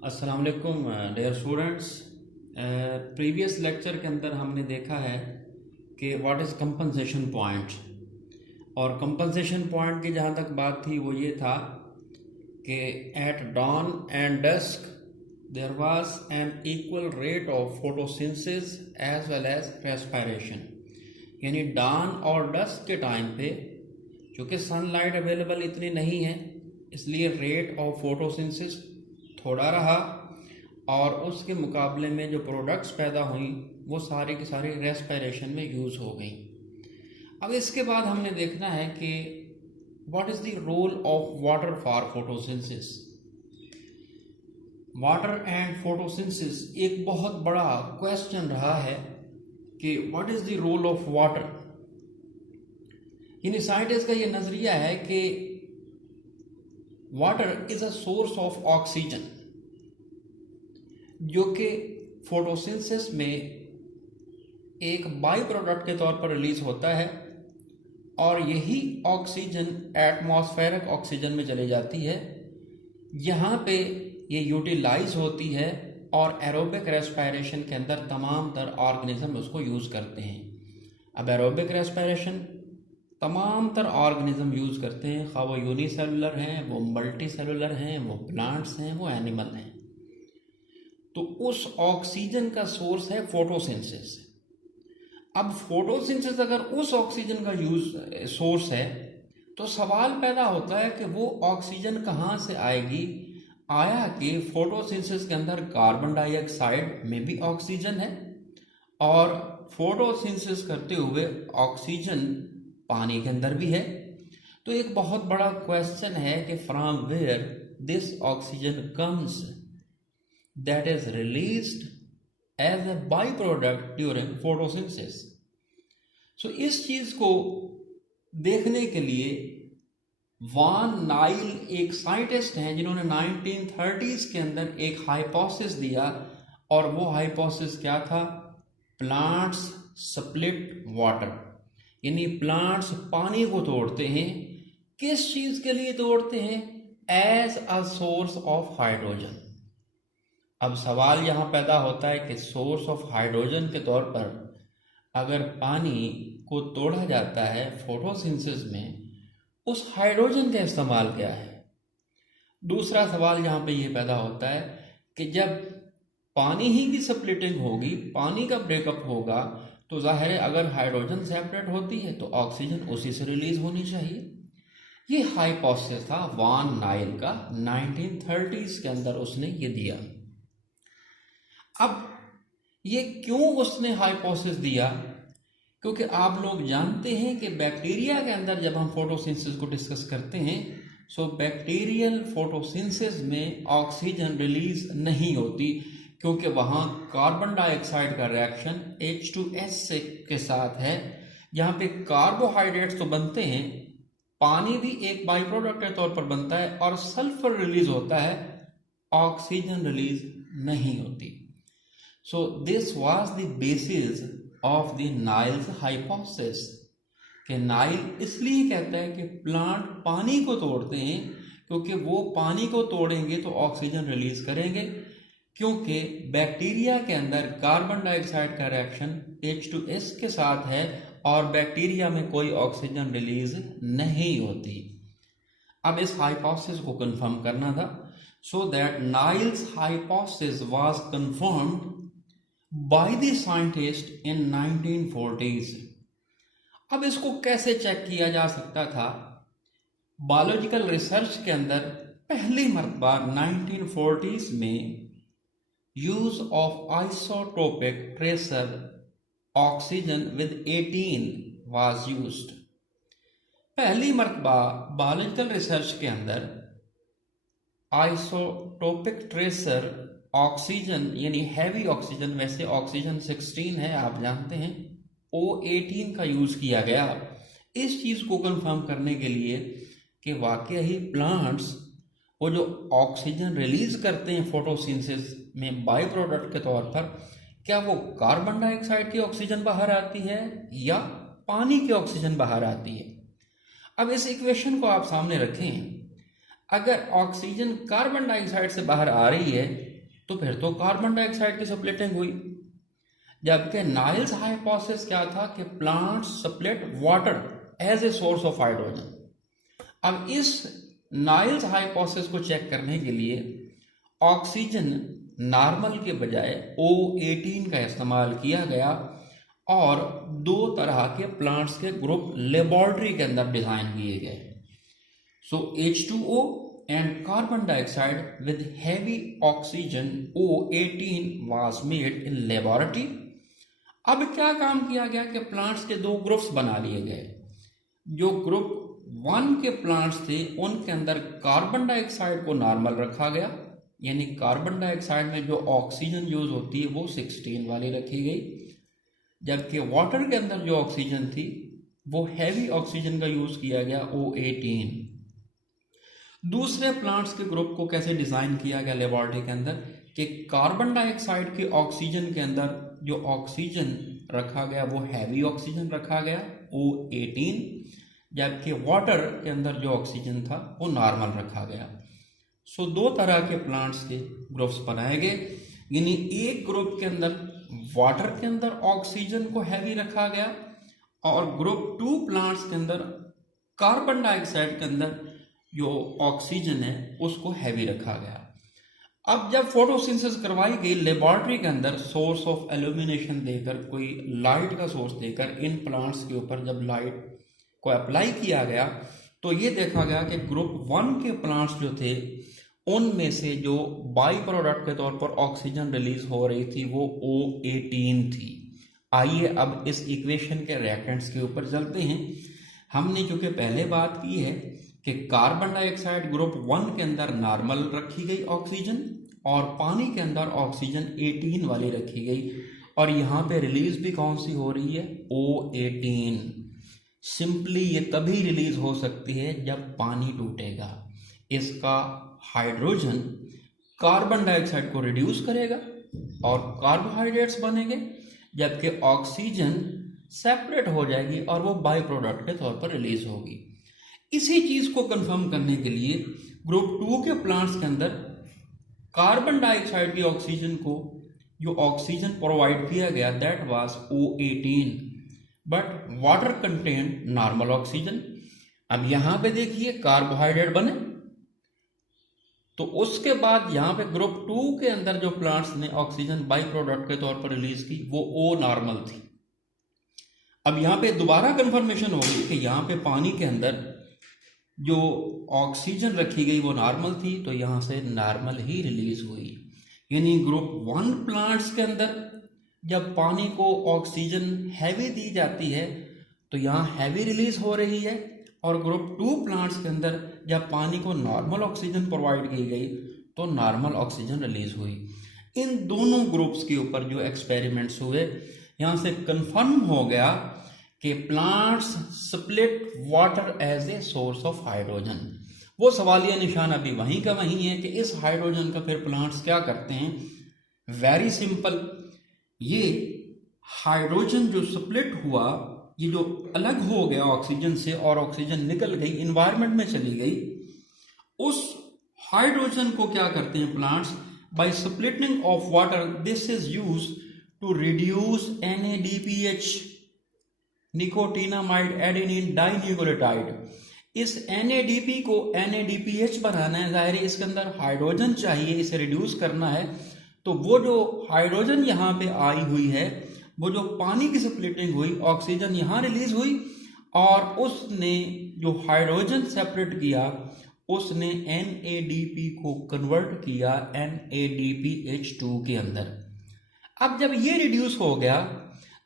अस्सलाम वालेकुम dear students. Previous lecture के अंदर हमने देखा है कि व्हाट इज़ कंपनसेशन पॉइंट, और कंपनसेशन पॉइंट की जहाँ तक बात थी वो ये था कि at dawn and dusk there was an equal rate of photosynthesis as well as respiration. यानी डॉन और डस्क के टाइम पे चूँकि सनलाइट अवेलेबल इतनी नहीं है, इसलिए रेट ऑफ फोटोसिंथेसिस थोड़ा रहा, और उसके मुकाबले में जो प्रोडक्ट्स पैदा हुई वो सारी की सारी रेस्पिरेशन में यूज़ हो गई। अब इसके बाद हमने देखना है कि what is the role of water for photosynthesis. Water and photosynthesis एक बहुत बड़ा क्वेश्चन रहा है कि what is the role of water. यानी साइंटिस्ट का ये नज़रिया है कि water is a source of oxygen जो कि फोटोसिंथेसिस में एक बाई प्रोडक्ट के तौर पर रिलीज होता है, और यही ऑक्सीजन एटमॉस्फेरिक ऑक्सीजन में चली जाती है। यहाँ पे ये यूटिलाइज होती है और एरोबिक रेस्पिरेशन के अंदर तमाम तर ऑर्गेनिज्म उसको यूज़ करते हैं। अब एरोबिक रेस्पिरेशन तमाम तर ऑर्गेनिज्म यूज़ करते हैं, खा वो यूनिसेलुलर हैं, वो मल्टी सेलुलर हैं, वो प्लांट्स हैं, वो एनिमल हैं। तो उस ऑक्सीजन का सोर्स है फोटोसिंथेसिस। अब फोटोसिंथेसिस अगर उस ऑक्सीजन का सोर्स है तो सवाल पैदा होता है कि वो ऑक्सीजन कहाँ से आएगी। आया कि फोटोसिंथेसिस के अंदर कार्बन डाइऑक्साइड में भी ऑक्सीजन है, और फोटोसिंथेसिस करते हुए ऑक्सीजन पानी के अंदर भी है। तो एक बहुत बड़ा क्वेश्चन है कि from where this oxygen comes that is released as a byproduct during photosynthesis। So इस चीज को देखने के लिए वान नाइल एक साइंटिस्ट हैं जिन्होंने 1930s के अंदर एक हाइपोथेसिस दिया, और वो हाइपोथेसिस क्या था? प्लांट्स स्प्लिट वाटर, यानी प्लांट्स पानी को तोड़ते हैं। किस चीज के लिए तोड़ते हैं? As a source of hydrogen. अब सवाल यहाँ पैदा होता है कि सोर्स ऑफ हाइड्रोजन के तौर पर अगर पानी को तोड़ा जाता है फोटोसिंथेसिस में, उस हाइड्रोजन का इस्तेमाल क्या है? दूसरा सवाल यहाँ पे ये पैदा होता है कि जब पानी ही की स्प्लिटिंग होगी, पानी का ब्रेकअप होगा, तो जाहिर है अगर हाइड्रोजन सेपरेट होती है तो ऑक्सीजन उसी से रिलीज होनी चाहिए। ये हाइपोथेसिस था वान नाइल का, 1930s के अंदर उसने ये दिया। अब ये क्यों उसने हाइपोथेसिस दिया? क्योंकि आप लोग जानते हैं कि बैक्टीरिया के अंदर जब हम फोटोसिंथेसिस को डिस्कस करते हैं, सो बैक्टीरियल फोटोसिंथेसिस में ऑक्सीजन रिलीज नहीं होती, क्योंकि वहाँ कार्बन डाइऑक्साइड का रिएक्शन H2S के साथ है। जहाँ पे कार्बोहाइड्रेट्स तो बनते हैं, पानी भी एक बाई प्रोडक्ट के तौर पर बनता है, और सल्फर रिलीज होता है, ऑक्सीजन रिलीज नहीं होती। So this was the basis of the Nile's hypothesis कि नाइल इसलिए कहता है कि प्लांट पानी को तोड़ते हैं क्योंकि वो पानी को तोड़ेंगे तो ऑक्सीजन रिलीज करेंगे, क्योंकि बैक्टीरिया के अंदर कार्बन डाइऑक्साइड का रिएक्शन H2S के साथ है और बैक्टीरिया में कोई ऑक्सीजन रिलीज नहीं होती। अब इस हाइपोथेसिस को कंफर्म करना था, so that Nile's hypothesis was confirmed by the scientist in 1940s। अब इसको कैसे चेक किया जा सकता था? बायोलॉजिकल रिसर्च के अंदर पहली मर्तबा 1940s में use of isotopic tracer oxygen with 18 was used. पहली मर्तबा बायोलॉजिकल रिसर्च के अंदर आइसोटोपिक ट्रेसर ऑक्सीजन यानी हैवी ऑक्सीजन, वैसे ऑक्सीजन 16 है आप जानते हैं, O18 का यूज किया गया इस चीज को कंफर्म करने के लिए कि वाकई ही प्लांट्स वो जो ऑक्सीजन रिलीज करते हैं फोटोसिंथेसिस में बाई प्रोडक्ट के तौर पर, क्या वो कार्बन डाइऑक्साइड की ऑक्सीजन बाहर आती है या पानी की ऑक्सीजन बाहर आती है। अब इस इक्वेशन को आप सामने रखें, अगर ऑक्सीजन कार्बन डाइऑक्साइड से बाहर आ रही है तो फिर तो कार्बन डाइऑक्साइड की स्प्लिटिंग हुई। जबकि नाइल्स हाइपोथेसिस क्या था कि plants split water as a source of hydrogen. अब इस नाइल्स हाइपोथेसिस को चेक करने के लिए ऑक्सीजन नॉर्मल के बजाय O18 का इस्तेमाल किया गया और दो तरह के प्लांट्स के ग्रुप लेबोरेटरी के अंदर डिजाइन किए गए। सो H2O and carbon dioxide with heavy oxygen O18 was made in laboratory. अब क्या काम किया गया कि प्लांट्स के दो ग्रुप्स बना लिए गए। जो ग्रुप 1 के प्लांट्स थे उनके अंदर कार्बन डाइऑक्साइड को नॉर्मल रखा गया, यानी कार्बन डाइऑक्साइड में जो ऑक्सीजन यूज होती है वो 16 वाली रखी गई। जबकि वाटर के अंदर जो ऑक्सीजन थी वो हैवी ऑक्सीजन का यूज किया गया O18। दूसरे प्लांट्स के ग्रुप को कैसे डिजाइन किया गया लेबोरेटरी के अंदर कि कार्बन डाइऑक्साइड के ऑक्सीजन के अंदर जो ऑक्सीजन रखा गया वो हैवी ऑक्सीजन रखा गया O18, जबकि वाटर के अंदर जो ऑक्सीजन था वो नॉर्मल रखा गया। सो दो तरह के प्लांट्स के ग्रुप्स बनाए गए, यानी एक ग्रुप के अंदर वाटर के अंदर ऑक्सीजन को हैवी रखा गया और ग्रुप 2 प्लांट्स के अंदर कार्बन डाइऑक्साइड के अंदर जो ऑक्सीजन है उसको हैवी रखा गया। अब जब फोटोसिंथेसिस करवाई गई लेबोरेटरी के अंदर सोर्स ऑफ एल्यूमिनेशन देकर, कोई लाइट का सोर्स देकर इन प्लांट्स के ऊपर जब लाइट को अप्लाई किया गया तो ये देखा गया कि ग्रुप 1 के प्लांट्स जो थे उनमें से जो बाई प्रोडक्ट के तौर पर ऑक्सीजन रिलीज हो रही थी वो O18 थी। आइए अब इस इक्वेशन के रिएक्टेंट्स के ऊपर चलते हैं। हमने चूंकि पहले बात की है कि कार्बन डाइऑक्साइड ग्रुप 1 के अंदर नॉर्मल रखी गई ऑक्सीजन और पानी के अंदर ऑक्सीजन 18 वाली रखी गई और यहाँ पे रिलीज भी कौन सी हो रही है O18। सिंपली ये तभी रिलीज हो सकती है जब पानी टूटेगा। इसका हाइड्रोजन कार्बन डाइऑक्साइड को रिड्यूस करेगा और कार्बोहाइड्रेट्स बनेंगे, जबकि ऑक्सीजन सेपरेट हो जाएगी और वो बाई प्रोडक्ट के तौर पर रिलीज होगी। इसी चीज को कंफर्म करने के लिए ग्रुप 2 के प्लांट्स के अंदर कार्बन डाइऑक्साइड की ऑक्सीजन को जो ऑक्सीजन प्रोवाइड किया गया that was O18, but water content normal oxygen. अब यहां पे देखिए कार्बोहाइड्रेट बने, तो उसके बाद यहां पे ग्रुप 2 के अंदर जो प्लांट्स ने ऑक्सीजन बाई प्रोडक्ट के तौर पर रिलीज की वो O नॉर्मल थी। अब यहां पे दोबारा कंफर्मेशन होगी कि यहां पे पानी के अंदर जो ऑक्सीजन रखी गई वो नॉर्मल थी, तो यहां से नॉर्मल ही रिलीज हुई। यानी ग्रुप 1 प्लांट्स के अंदर जब पानी को ऑक्सीजन हैवी दी जाती है तो यहाँ हैवी रिलीज हो रही है और ग्रुप 2 प्लांट्स के अंदर जब पानी को नॉर्मल ऑक्सीजन प्रोवाइड की गई तो नॉर्मल ऑक्सीजन रिलीज हुई। इन दोनों ग्रुप्स के ऊपर जो एक्सपेरिमेंट्स हुए यहाँ से कंफर्म हो गया कि plants split water as a source of hydrogen. वो सवालिया निशान अभी वहीं का वहीं है कि इस हाइड्रोजन का फिर प्लांट्स क्या करते हैं। वेरी सिंपल, ये हाइड्रोजन जो स्प्लिट हुआ, ये जो अलग हो गया ऑक्सीजन से और ऑक्सीजन निकल गई इन्वायरमेंट में चली गई, उस हाइड्रोजन को क्या करते हैं plants, by splitting of water this is used to reduce NADPH, nicotinamide adenine dinucleotide. इस NADP को NADPH बनाना है, जाहिर है इसके अंदर हाइड्रोजन चाहिए, इसे रिड्यूस करना है। तो वो जो हाइड्रोजन यहाँ पे आई हुई है, वो जो पानी की स्प्लिटिंग हुई, ऑक्सीजन यहाँ रिलीज हुई और उसने जो हाइड्रोजन सेपरेट किया उसने NADP को कन्वर्ट किया NADPH2 के अंदर। अब जब ये रिड्यूस हो गया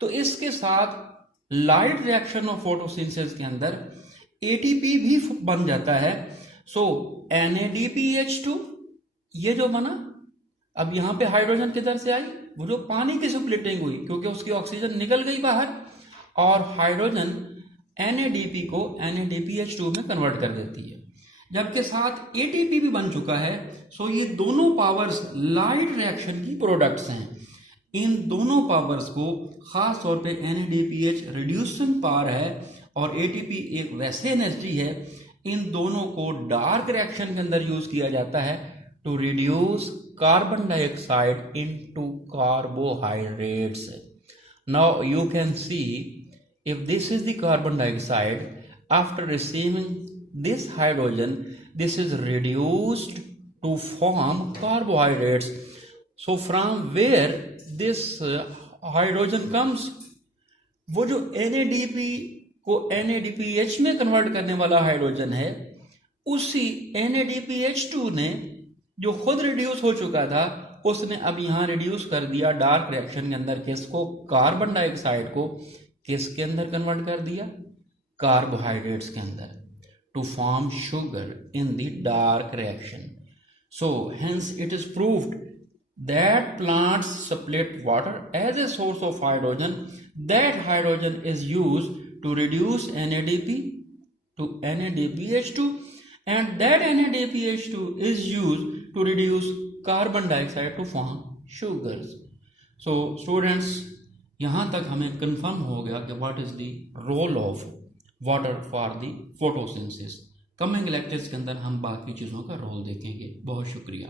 तो इसके साथ लाइट रिएक्शन ऑफ फोटोसिंथेसिस के अंदर ATP भी बन जाता है। सो NADPH2 ये जो बना, अब यहां पे हाइड्रोजन किधर से आई, वो जो पानी की स्प्लिटिंग हुई क्योंकि उसकी ऑक्सीजन निकल गई बाहर और हाइड्रोजन NADP को NADPH2 में कन्वर्ट कर देती है, जबकि साथ ATP भी बन चुका है। सो ये दोनों पावर्स लाइट रिएक्शन की प्रोडक्ट्स हैं। इन दोनों पावर्स को खास तौर पे NADPH रिड्यूसन पावर है और ATP एक वैसे एनर्जी है, इन दोनों को डार्क रिएक्शन के अंदर यूज किया जाता है to reduce carbon dioxide into carbohydrates. Now you can see if this is the carbon dioxide, after receiving this hydrogen, this is reduced to form carbohydrates. So from where this hydrogen comes, वो जो NADP को NADPH में convert करने वाला hydrogen है, उसी NADPH2 ने जो खुद रिड्यूस हो चुका था, उसने अब यहाँ रिड्यूस कर दिया डार्क रिएक्शन के अंदर किसको, कार्बन डाइऑक्साइड को, किसके अंदर कन्वर्ट कर दिया, कार्बोहाइड्रेट्स के अंदर, to form sugar in the dark reaction. So hence it is proved that plants split water as a source of hydrogen. That hydrogen is used to reduce NADP to NADPH2, and that NADPH2 is used to reduce carbon dioxide to form sugars. So students, यहाँ तक हमें confirm हो गया कि what is the role of water for the photosynthesis. Coming lectures के अंदर हम बाकी चीज़ों का रोल देखेंगे. बहुत शुक्रिया.